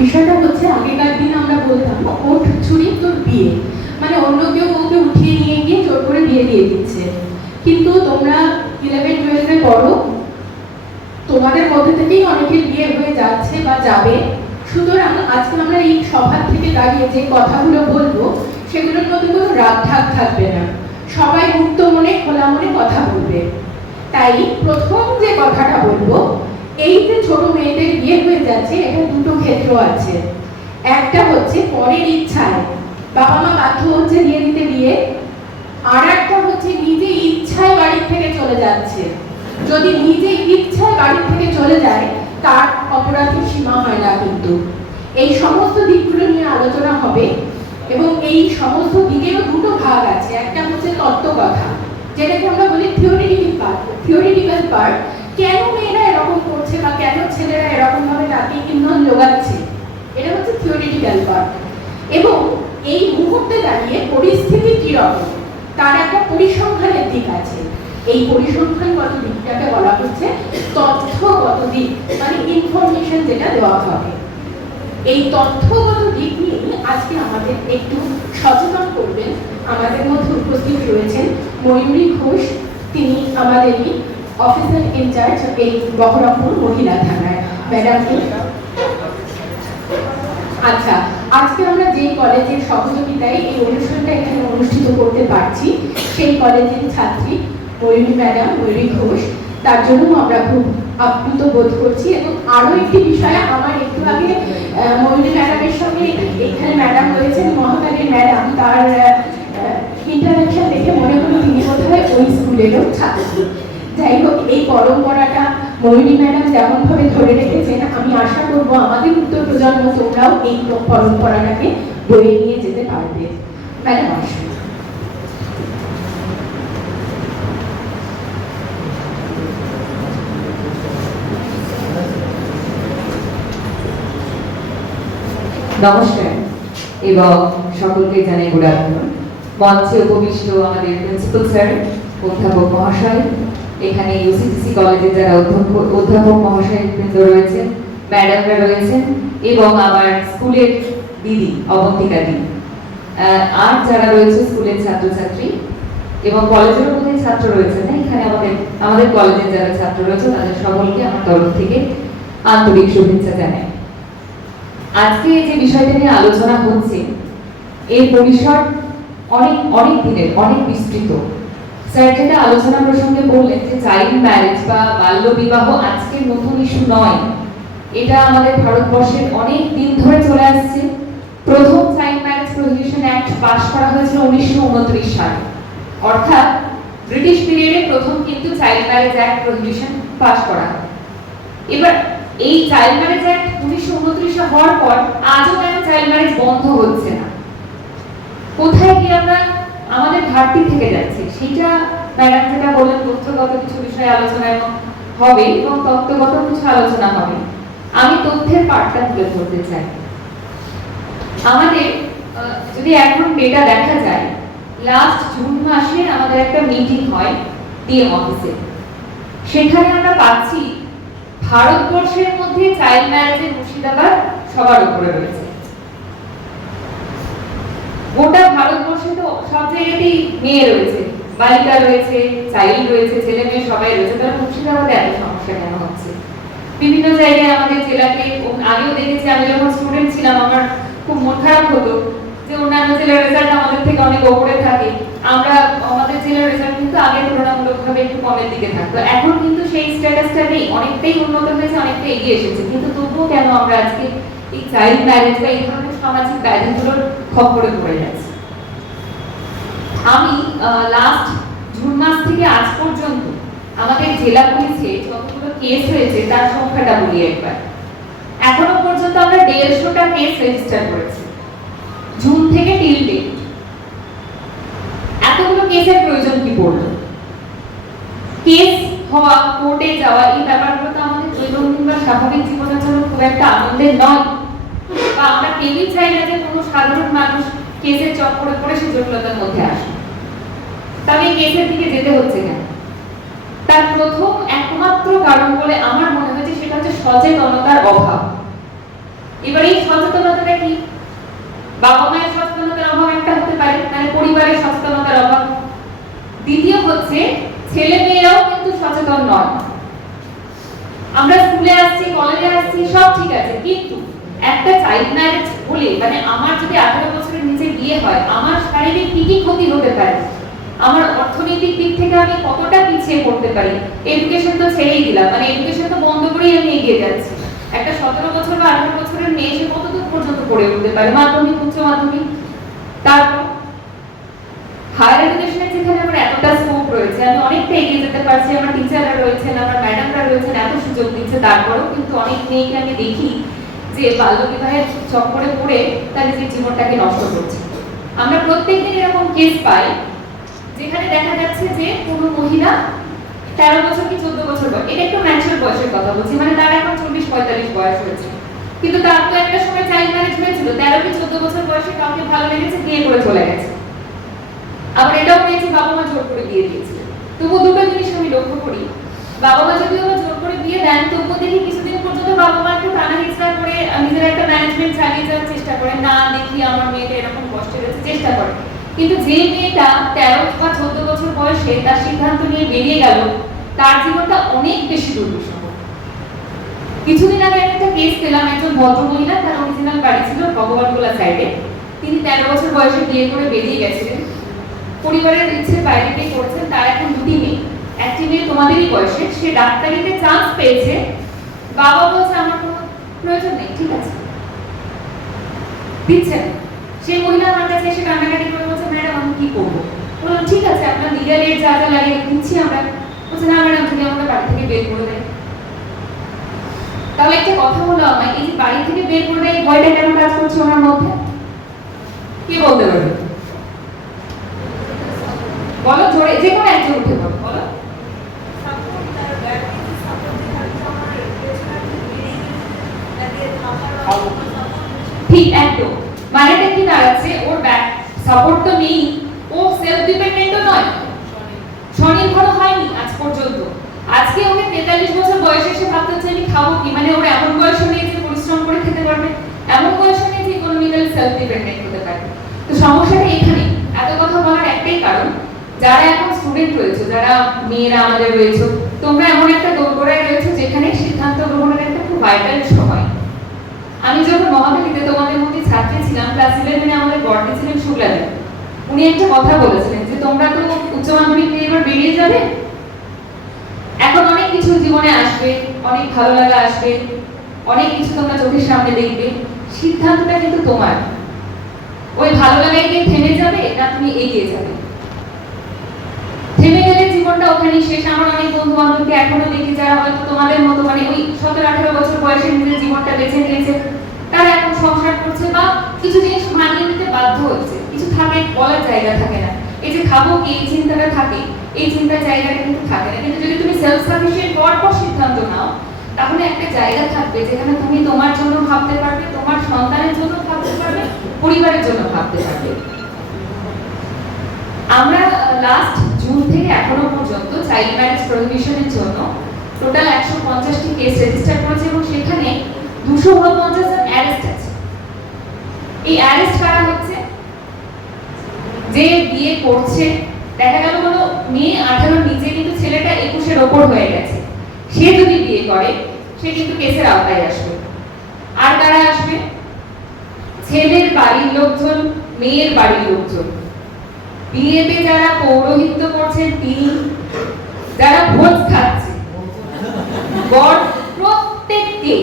বিষয়টা হচ্ছে আগেকার দিন আমরা বলতাম ওঠ ছুরি তোর বিয়ে, মানে অন্য কেউ ওকে উঠিয়ে নিয়ে গিয়ে জোর করে বিয়ে দিয়ে দিচ্ছে। কিন্তু তোমরা 11-12-এ পড়ো, তোমাদের মধ্যে থেকেই অনেকের বিয়ে হয়ে যাচ্ছে বা যাবে। সুতরাং আজকে আমরা এই সভা থেকে দাঁড়িয়ে যে কথাগুলো বলবো সেগুলোর মধ্যে কোনো রাগ ঢাক থাকবে না, সবাই মুক্ত মনে খোলা মনে কথা বলবে। তাই প্রথম যে কথাটা বলবো, এই যে ছোট মেয়েদের বিয়ে হয়ে যাচ্ছে, এটা দুটো ক্ষেত্র আছে। একটা হচ্ছে পরের ইচ্ছায় বাবা মা বাধ্য হচ্ছে দিয়ে দিতে বিয়ে, আর একটা হচ্ছে নিজে ইচ্ছায় বাড়ি থেকে চলে যাচ্ছে। যদি নিজে ইচ্ছায় বাড়ি থেকে চলে যায় তার অপরাধের সীমা হয় না। কিন্তু এই সমস্ত দিকগুলো নিয়ে আলোচনা হবে এবং এই সমস্ত দিকেরও দুটো ভাগ আছে। একটা হচ্ছে তত্ত্বকথা, যেটাকে আমরা বলি থিওরিটিক্যাল পার্ট, কেন মেয়েরা এরকম করছে বা কেন ছেলেরা এরকম ভাবে রাতে ইন্ধন যোগাচ্ছে, এটা হচ্ছে থিওরিটিক্যাল পার্ট। এবং এই মুহূর্তে দাঁড়িয়ে পরিস্থিতি কিরকম তার একটা পরিসংখ্যানের দিক আছে। এই পরিসংখ্যানগত দিকটাকে বলা হচ্ছে তথ্যগত দিক, মানে ইনফরমেশন যেটা দেওয়া হবে। এই তথ্যগত দিক নিয়ে আজকে আমাদের একটু সচেতন করবেন। আমাদের মধ্যে উপস্থিত রয়েছেন ময়ূরী ঘোষ, তিনি আমাদেরই অফিসার ইনচার্জ এই বহরমপুর মহিলা থানায়। ম্যাডামকে আচ্ছা, আজকে আমরা যে কলেজের সহযোগিতায় এই অনুষ্ঠানটা এখানে অনুষ্ঠিত করতে পারছি, সেই কলেজের ছাত্রী ময়ূরী ম্যাডাম, ময়ূরী ঘোষ, তার জন্য আমরা খুব আপ্লুত বোধ করছি। এবং আরো একটি বিষয়, আমার একটু আগে ময়ূরী ম্যাডামের সঙ্গে এখানে ম্যাডাম রয়েছেন, মহাকালীর ম্যাডাম, তার ইন্টারাকশন দেখে মনে হলো তিনি বোধহয় ওই স্কুলেরও ছাত্র। যাই হোক, এই পরম্পরাটা ময়ূরী ম্যাডাম যেমন ভাবে ধরে রেখেছেন, আমি আশা করবো আমাদের উত্তর প্রজন্ম তোমরাও এই পরম্পরাটাকে বয়ে নিয়ে যেতে পারবে। ম্যাডাম আসুন। নমস্কার এবং সকলকে জানাই গুড আফটারনুন। মঞ্চে উপবিষ্ট আমাদের প্রিন্সিপাল স্যার, অধ্যাপক মহাশয়, এখানে ইউসিটিসি কলেজের যারা অধ্যাপক মহাশয় বৃন্দ রয়েছেন, ম্যাডামরা রয়েছেন, এবং আমার স্কুলের দিদি অবন্তিকা দিদি, আর যারা রয়েছে স্কুলের ছাত্রছাত্রী এবং কলেজের মধ্যে ছাত্র রয়েছে না, এখানে আমাদের কলেজের যারা ছাত্র রয়েছে তাদের সকলকে আমার তরফ থেকে আন্তরিক শুভেচ্ছা জানাই। আজকে যে বিষয়টা নিয়ে আলোচনা হচ্ছে এর পরিসর অনেক অনেক দিনের, অনেক বিস্তৃত। স্যার যেটা আলোচনা প্রসঙ্গে বললেন যে চাইল্ড ম্যারেজ বা বাল্য বিবাহ আজকের নতুন ইস্যু নয়, এটা আমাদের ভারতবর্ষের অনেক দিন ধরে চলে আসছে। প্রথম child marriage prohibition act pass করা হয়েছিল 1929 সালে, অর্থাৎ ব্রিটিশ পিরিয়ডে প্রথম কিন্তু child marriage act prohibition pass করা হয়। এবার এই চাইল্ড ম্যারেজ অ্যাক্ট 1929 হওয়ার পর আজও কেন চাইল্ড ম্যারেজ বন্ধ হচ্ছে না, কোথায় গিয়ে আমরা আমাদের ঘাটতি থেকে যাচ্ছে, সেটা ম্যাডাম যেটা বললেন তথ্যগত কিছু বিষয়ে আলোচনা হবে এবং তত্ত্বগত কিছু আলোচনা হবে। আমি তথ্যের পার্টটা তুলে ধরতে চাই। আমাদের যদি এখন ডেটা দেখা যায়, লাস্ট জুন মাসে আমাদের একটা মিটিং হয় ডিএম অফিসে, সেখানে আমরা পাচ্ছি ভারতবর্ষের মধ্যে চাইল্ড ম্যারেজের মুর্শিদাবাদ সবার উপরে রয়েছে। গোটা ভারতবর্ষে তো সব জায়গাতেই মেয়ে রয়েছে, বালিকা রয়েছে, চাইল্ড রয়েছে, ছেলে মেয়ে সবাই রয়েছে, তাহলে মুর্শিদাবাদে এত সমস্যা কেন হচ্ছে? বিভিন্ন জায়গায় আমাদের জেলাকে, আগেও দেখেছি, আমি যখন স্টুডেন্ট ছিলাম আমার খুব মন খারাপ হতো যে অন্যান্য জেলার রেজাল্ট আমাদের থেকে অনেক উপরে থাকে, আমরা আমাদের জেলার রেজাল্ট কিন্তু আগে তুলনামূলকভাবে একটু কমের দিকে থাকতো। এখন কিন্তু সেই স্ট্যাটাসটা নেই, অনেকটাই উন্নত হয়েছে, অনেকটা এগিয়ে এসেছে, কিন্তু তবুও কেন আমরা আজকে এই চাইল্ড ম্যারেজ বা এই ধরনের সামাজিক ব্যাধিগুলোর খপ্পরে পড়ে যাচ্ছি? আমি লাস্ট জুন মাস থেকে আজ পর্যন্ত আমাদের জেলা পুলিশে যতগুলো কেস হয়েছে তার সংখ্যাটা বলি একবার। এখনো পর্যন্ত আমরা 150টা কেস রেজিস্টার করেছি জুন থেকে টিল ডেট। এতগুলো কেসের প্রয়োজন কি পড়লো? কেস হওয়া, কোর্টে যাওয়া, এই ব্যাপারগুলো তো আমাদের দৈনন্দিন বা স্বাভাবিক জীবনের জন্য খুব একটা আনন্দের নয়, বা আমরা কেউই চাই না যে কোনো সাধারণ মানুষ কেসের চক্করে পড়ে সে জটিলতার মধ্যে আসে। তবে এই কেসের দিকে যেতে হচ্ছে কেন? তার প্রথম একমাত্র কারণ বলে আমার মনে হয়েছে সেটা হচ্ছে সচেতনতার অভাব। এবার এই নয়। আমরা স্কুলে আসছি, কলেজে আসছি, সব ঠিক আছে, কিন্তু একটা চাইল্ড ম্যারেজ বলে মানে আমার যদি 18 বছরের নিচে বিয়ে হয়, আমার শারীরিক কি কি ক্ষতি হতে পারে, আমার অর্থনৈতিক দিক থেকে আমি কতটা পিছিয়ে পড়তে পারি। এডুকেশন তো ছেড়েই দিলাম, মানে এডুকেশন তো বন্ধ করেই আমি এগিয়ে যাচ্ছি। একটা 17 বছর বা 18 বছরের মেয়ে সে কতদূর পর্যন্ত পড়ে উঠতে পারে, মাধ্যমিক, উচ্চ মাধ্যমিক। তারপর হায়ার এডুকেশনের যেখানে আমার এতটা স্কোপ রয়েছে, আমি অনেকটা এগিয়ে যেতে পারছি, আমার টিচাররা রয়েছেন, আমার ম্যাডামরা রয়েছেন, এত সুযোগ দিচ্ছে, তারপরেও কিন্তু অনেক মেয়েকে আমি দেখি যে বাল্য বিবাহের চক্করে পড়ে তার নিজের জীবনটাকে নষ্ট করছে। আমরা প্রত্যেকদিন এরকম কেস পাই যেখানে দেখা যাচ্ছে যে কোনো মহিলা 13 বছর কি 14 বছর বয়স, এটা একটু ম্যাচিউর বয়সের কথা বলছি, মানে তার এখন 40-45 বয়স হয়েছে, কিন্তু তার তো একটা সময় চাইল্ড ম্যারেজ হয়েছিল, 13 কি 14 বছর বয়সে কাউকে ভালো লেগেছে, বিয়ে করে চলে গেছে। আবার এটাও পেয়েছি বাবা মা জোর করে বিয়ে দিয়েছিল। তবু দুটো জিনিস আমি লক্ষ্য করি, বাবা মা যদিও জোর করে বিয়ে দেন, তবু দেখি কিছুদিন পর্যন্ত বাবা মা একটু টানা হিচড়া করে নিজের একটা ম্যানেজমেন্ট চালিয়ে যাওয়ার চেষ্টা করে, না দেখি আমার মেয়েটা এরকম কষ্টে রয়েছে, চেষ্টা করে। কিন্তু যে মেয়েটা 13 বা 14 বছর বয়সে তার সিদ্ধান্ত নিয়ে বেরিয়ে গেল, তার জীবনটা অনেক বেশি দুর্বিষহ। কিছুদিন আগে একটা কেস পেলাম, একজন ভদ্রমহিলা, তার অরিজিনাল বাড়ি ছিল ভগবানগোলা সাইডে, তিনি 13 বছর বয়সে বিয়ে করে বেরিয়ে গেছিলেন, পরিবারের ইচ্ছে বাইরে গিয়ে করছেন, তার এখন দুটি মেয়ে, একটি মেয়ে তোমাদেরই বয়সে, সে ডাক্তারিতে চান্স পেয়েছে, বাবা বলছে আমার কোনো প্রয়োজন নেই, ঠিক আছে দিচ্ছেন। সেই মহিলা আমার কাছে এসে কান্নাকাটি করে বলছে, ম্যাডাম আমি কি করবো? বললাম ঠিক আছে, আপনার লিগাল এড যা যা লাগে দিচ্ছি আমরা। বলছে না ম্যাডাম, যদি আমাকে বাড়ি থেকে বের করে দেয়। তাহলে একটা কথা হলো, আমায় এই যে বাড়ি থেকে বের করে দেয়, ভয়টা কেন কাজ করছে ওনার মধ্যে, কে বলতে পারবে? বলো জোরে, যে কোনো একজন উঠে বলো, বলো। ঠিক একদম, মানেটা কি দাঁড়াচ্ছে, ওর ব্যাক সাপোর্ট তো নেই, ও সেলফ ডিপেন্ডেন্টও নয়, স্বনির্ভর হয়নি আজ পর্যন্ত। আজকে ওকে 43 বছর বয়সে এসে ভাবতে হচ্ছে আমি খাবো কি, মানে ওর এমন বয়স নেই যে পরিশ্রম করে খেতে পারবে, এমন বয়স নেই যে ইকোনমিক্যালি সেলফ ডিপেন্ডেন্ট হতে পারবে। তো সমস্যাটা এখানে। এত কথা বলার একটাই কারণ, যারা এখন স্টুডেন্ট রয়েছে, যারা মেয়েরা আমাদের রয়েছে, তোমরা এমন একটা দোরগোড়ায় রয়েছে যেখানে সিদ্ধান্ত গ্রহণের একটা খুব ভাইটাল সময়। আমি যখন মহাখালীতে তোমাদের মধ্যে ছাত্রী ছিলাম, ক্লাস 11-এ আমাদের বর্ডে ছিলেন শুক্লাদেব, উনি একটা কথা বলেছিলেন যে তোমরা তো উচ্চ মাধ্যমিক দিয়ে এবার বেরিয়ে যাবে, এখন অনেক কিছু জীবনে আসবে, অনেক ভালো লাগা আসবে, অনেক কিছু তোমরা চোখের সামনে দেখবে, সিদ্ধান্তটা কিন্তু তোমার। ওই ভালো লাগায় গিয়ে থেমে যাবে না তুমি এগিয়ে যাবে, থেমে গেলে জীবনটা ওখানেই শেষ। আমার অনেক বন্ধু বান্ধবকে এখনো দেখি যারা হয়তো তোমাদের মতো মানে ওই 17-18 বছর বয়সে নিজের জীবনটা বেছে নিয়েছে, তারা এখন সংসার করছে বা কিছু জিনিস মানিয়ে নিতে বাধ্য হচ্ছে, কিছু থাকে বলার জায়গা থাকে না, এই যে খাবো কি এই চিন্তাটা থাকে, এই চিন্তার জায়গাটা কিন্তু থাকে না। কিন্তু যদি তুমি সেলফ সাফিশিয়েন্ট হওয়ার পর সিদ্ধান্ত নাও, তাহলে একটা জায়গা থাকবে যেখানে তুমি তোমার জন্য ভাবতে পারবে, তোমার সন্তানের জন্য ভাবতে পারবে, পরিবারের জন্য ভাবতে পারবে। আমরা লাস্ট জুন থেকে এখনো পর্যন্ত চাইল্ড ম্যারেজ প্রহিবিশনের জন্য টোটাল 150টি কেস রেজিস্টার করেছি এবং সেখানে 249 জন অ্যারেস্ট আছে। এই অ্যারেস্ট কারা হচ্ছে? যে বিয়ে করছে, দেখা গেল কোনো মেয়ে 18 নিচে কিন্তু ছেলেটা 21-এর ওপর হয়ে গেছে, সে যদি বিয়ে করে সে কিন্তু কেসের আওতায় আসবে। আর কারা আসবে? ছেলের বাড়ির লোকজন, মেয়ের বাড়ির লোকজন, বিয়েতে যারা পৌরোহিত্য করছেন তিনি, যারা ভোজ খাচ্ছে, বর, প্রত্যেককে,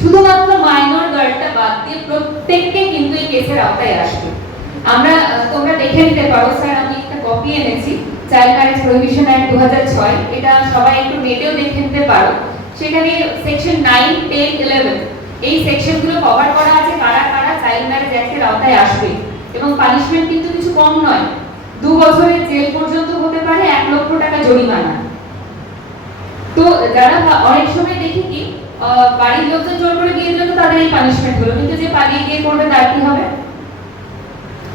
শুধুমাত্র মাইনর গার্লটা বাদ দিয়ে প্রত্যেককে কিন্তু এই কেসের আওতায় আসবে। আমরা তোমরা দেখে নিতে পারো, স্যার আমি একটা কপি এনেছি, চাইল্ড ম্যারেজ প্রহিবিশন অ্যাক্ট 2006, এটা সবাই একটু নেটেও দেখে নিতে পারো। সেখানে সেকশন 9, 10, 11 এই সেকশনগুলো কভার করা আছে কারা কারা চাইল্ড ম্যারেজ অ্যাক্টের আওতায় আসবে, এবং পানিশমেন্ট কিন্তু কিছু কম নয়, 2 বছরের জেল পর্যন্ত হতে পারে, 1 লক্ষ টাকা জরিমানা। তো যারা অনেক সময় দেখি কি বাড়ির লোকজন জোর করে বিয়ে দিলে তো তাদের এই পানিশমেন্ট হলো, কিন্তু যে পালিয়ে গিয়ে করবে তার কি হবে?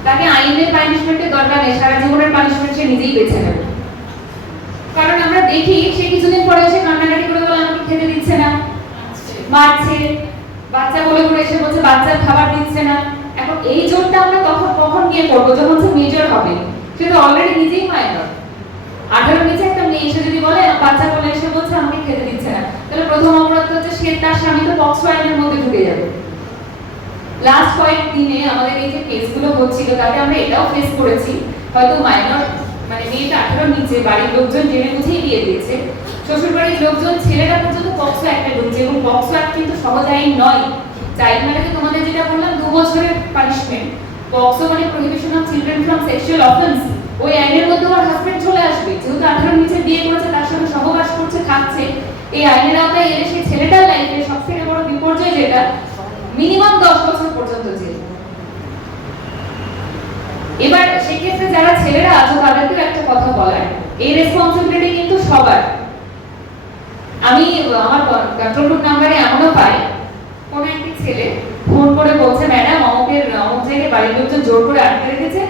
তাকে আইনের পানিশমেন্টের দরকার নেই, সারা জীবনের পানিশমেন্ট সে নিজেই বেছে নেবে। কারণ আমরা দেখি সে কিছুদিন পরে এসে কান্নাকাটি করে বলে আমাকে খেতে দিচ্ছে না, মারছে, বাচ্চা বলে করে এসে বলছে বাচ্চার খাবার দিচ্ছে না। এখন এই জোরটা আমরা কখন গিয়ে করবো? যখন সে মেজর হবে, সে তো অলরেডি নিজেই মাইনর, 18 নিচে একটা মেয়ে এসে যদি বলে, বাচ্চা বলে এসে বলছে আমাকে খেতে দিচ্ছে না, তাহলে প্রথম অপরাধ হচ্ছে সে তার স্বামী তো পক্সো আইনের মধ্যে ঢুকে যাবে। লাস্ট কয়েক দিনে আমাদের এই যে কেসগুলো হচ্ছিল তাতে আমরা এটাও ফেস করেছি, হয়তো মাইনর মানে মেয়েটা 18 নিচে, বাড়ির লোকজন জেনে বুঝেই দিয়ে দিয়েছে, শ্বশুর বাড়ির লোকজন ছেলেরা পর্যন্ত পক্সো অ্যাক্টে ঢুকছে, এবং পক্সো অ্যাক্ট কিন্তু সহজ আইন নয়। চাইল্ড ম্যারেজে তোমাদের যেটা বললাম 2 বছরের পানিশমেন্ট, পক্সো মানে prohibition of children from sexual offence, ওই আইনের মধ্যে ওর হাজবেন্ড চলে আসবে, যেহেতু 18 নিচে বিয়ে করেছে, তার সঙ্গে সহবাস করছে, খাচ্ছে, এই আইনের আওতায় এলে সেই ছেলেটার লাইফে সবথেকে বড় বিপর্যয় যেটা মিনিমাম 10 বছর পর্যন্ত জেল। এবার সেক্ষেত্রে যারা ছেলেরা আছে তাদেরকে একটা কথা বলার, এই রেসপন্সিবিলিটি কিন্তু সবার। আমি আমার কন্ট্রোল রুম নাম্বারে এমনও পাই কোন একটি ছেলে ফোন করে বলছে, ম্যাডাম অমুকের অমুক জায়গায় বাড়ির লোকজন জোর করে আটকে রেখেছে,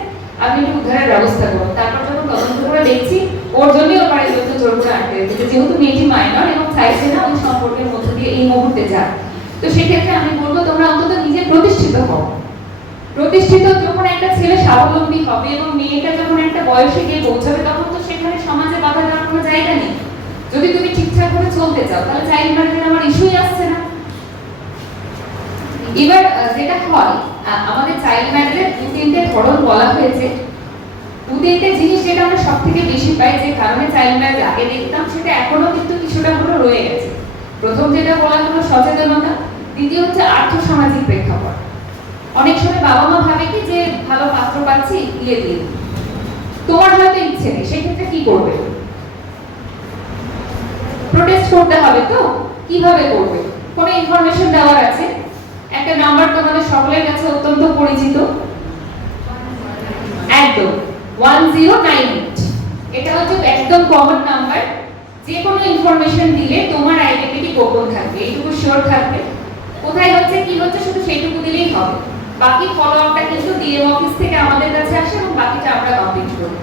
আপনি একটু উদ্ধারের ব্যবস্থা করুন। তারপর যখন তদন্ত করে দেখছি ওর জন্যই ওর বাড়ির লোকজন জোর করে আটকে রেখেছে, যেহেতু মেয়েটি মাইনর এবং চাইছে না ওই সম্পর্কের মধ্যে দিয়ে এই মুহূর্তে যাক। তো সেক্ষেত্রে আমি বলবো তোমরা অন্তত নিজে প্রতিষ্ঠিত হও। প্রতিষ্ঠিত যখন একটা ছেলে স্বাবলম্বী হবে এবং মেয়েটা যখন একটা বয়সে গিয়ে পৌঁছাবে, তখন তো সেখানে সমাজে বাধা দেওয়ার কোনো জায়গা নেই। যদি তুমি ঠিকঠাক ভাবে চলতে চাও তাহলে চাইল্ড ম্যারেজের আমার ইস্যুই আসছে না। এবার যেটা হয় আমাদের চাইল্ড ম্যারেজের 2-3টে ধরন বলা হয়েছে, 2-3টে জিনিস যেটা আমরা সব থেকে বেশি পাই, যে কারণে চাইল্ড ম্যারেজ আগে দেখতাম সেটা এখনো কিন্তু কিছুটা হলো রয়ে গেছে। প্রথম যেটা বলা হলো সচেতনতা, দ্বিতীয় হচ্ছে আর্থসামাজিক প্রেক্ষাপট। অনেক সময় বাবা মা ভাবে কি যে ভালো পাত্র পাচ্ছি বিয়ে দিয়ে দিই, তোমার হয়তো ইচ্ছে নেই, সেক্ষেত্রে কি করবে? প্রোটেস্ট করতে হবে। তো কিভাবে করবে? কোনো ইনফরমেশন দেওয়ার আছে, একটা নাম্বার তোমাদের সকলের কাছে অত্যন্ত পরিচিত, একদম 1098। এটা হচ্ছে একদম কমন নাম্বার। যে কোনো ইনফরমেশন দিলে তোমার আইডেন্টিটি গোপন থাকবে, এইটুকু শিওর থাকবে। কোথায় হচ্ছে কি হচ্ছে শুধু সেইটুকু দিলেই হবে, বাকি ফলো আপটা কিন্তু ডিএম অফিস থেকে আমাদের কাছে আসে এবং বাকিটা আমরা কমপ্লিট করি।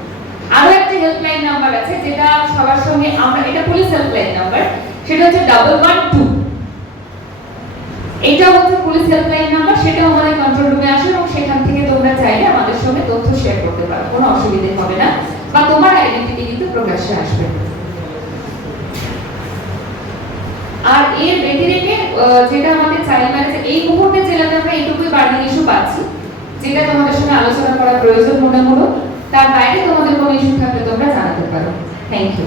আরো একটা হেল্পলাইন নাম্বার আছে যেটা সবার সঙ্গে আমরা, এটা পুলিশ হেল্পলাইন নাম্বার, সেটা হচ্ছে 112। এটা হচ্ছে পুলিশ হেল্পলাইন নাম্বার, সেটা আমাদের কন্ট্রোল রুমে আসে এবং সেখান থেকে তোমরা চাইলে আমাদের সঙ্গে তথ্য শেয়ার করতে পারো, কোনো অসুবিধা হবে না, বা তোমার আইডেন্টিটি কিন্তু প্রকাশ্যে আসবে। আর এর ব্যতিরেকে যেটা আমাদের চাইল্ড ম্যারেজে এই মুহূর্তে জেলাতে আমরা এইটুকুই বার্নিং ইস্যু পাচ্ছি, যেটা তোমাদের সঙ্গে আলোচনা করা প্রয়োজন মনে হলো। তার বাইরে তোমাদের কোনো ইস্যু থাকলে তোমরা জানাতে পারো। Thank you.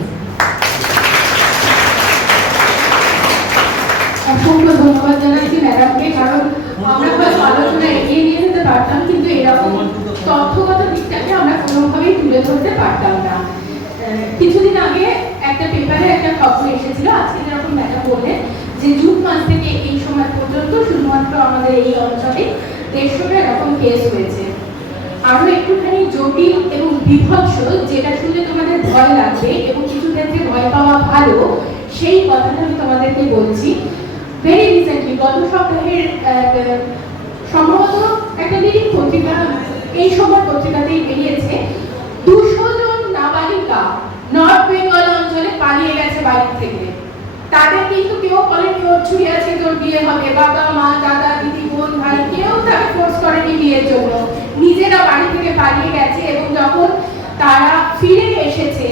অসংখ্য ধন্যবাদ জানাচ্ছি ম্যাডামকে, কারণ আমরা হয়তো আলোচনা এগিয়ে নিয়ে যেতে পারতাম, কিন্তু এরকম তথ্যগত দিকটাকে আমরা কোনোভাবেই তুলে ধরতে পারতাম না। কিছুদিন আগে একটা পেপারে একটা খবর এসেছিল, আজকে যেরকম ম্যাডাম বললেন যে জুন মাস থেকে এই সময় পর্যন্ত শুধুমাত্র আমাদের এই অঞ্চলে 150টা এরকম কেস হয়েছে। আরো একটুখানি জটিল এবং বিভৎস, যেটা শুনলে তোমাদের ভয় লাগবে এবং কিছু ক্ষেত্রে ভয় পাওয়া ভালো, সেই কথাটা আমি তোমাদেরকে বলছি। ভেরি রিসেন্টলি গত সপ্তাহের সম্ভবত একটা লিডিং পত্রিকা, এই সময় পত্রিকাতেই বেরিয়েছে, 200 জন নাবালিকা নর্থ বেঙ্গল অঞ্চলে পালিয়ে গেছে বাড়ি থেকে। তাদের কিন্তু কেউ বলেনি ওর ছুরি আছে তোর বিয়ে হবে, বাবা মা দাদা দিদি বোন ভাই কেউ তাকে ফোর্স করেনি বিয়ের জন্য, নিজেরা বাড়ি থেকে পালিয়ে গেছে। এবং যখন তারা ফিরে এসেছে,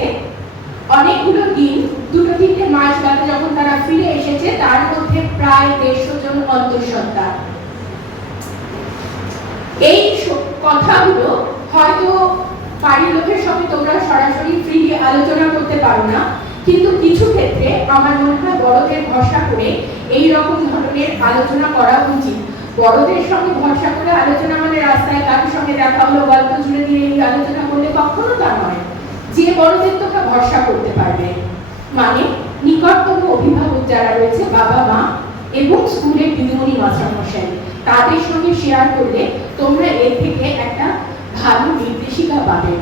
অনেকগুলো দিন 2-3 মাস বাদে যখন তারা ফিরে এসেছে, তার মধ্যে প্রায় 150 জন অন্তঃসত্ত্বা। এই কথাগুলো হয়তো বাড়ির লোকের সঙ্গে তোমরা সরাসরি ফ্রিলি আলোচনা করতে পারো না, কিন্তু কিছু ক্ষেত্রে আমার মনে হয় বড়দের ভরসা করে এই রকম ধরনের আলোচনা করা উচিত। বড়দের সঙ্গে ভরসা করে আলোচনা মানে রাস্তায় কারোর সঙ্গে দেখা হলো গল্প জুড়ে দিয়ে এই আলোচনা করলে কখনো তা নয়। যে বড়দের তোমরা ভরসা করতে পারবে, মানে নিকটতম অভিভাবক যারা রয়েছে, বাবা মা এবং স্কুলের দিদিমণি মাস্টারমশাই, তাদের সঙ্গে শেয়ার করলে তোমরা এর থেকে একটা ভালো নির্দেশিকা পাবে।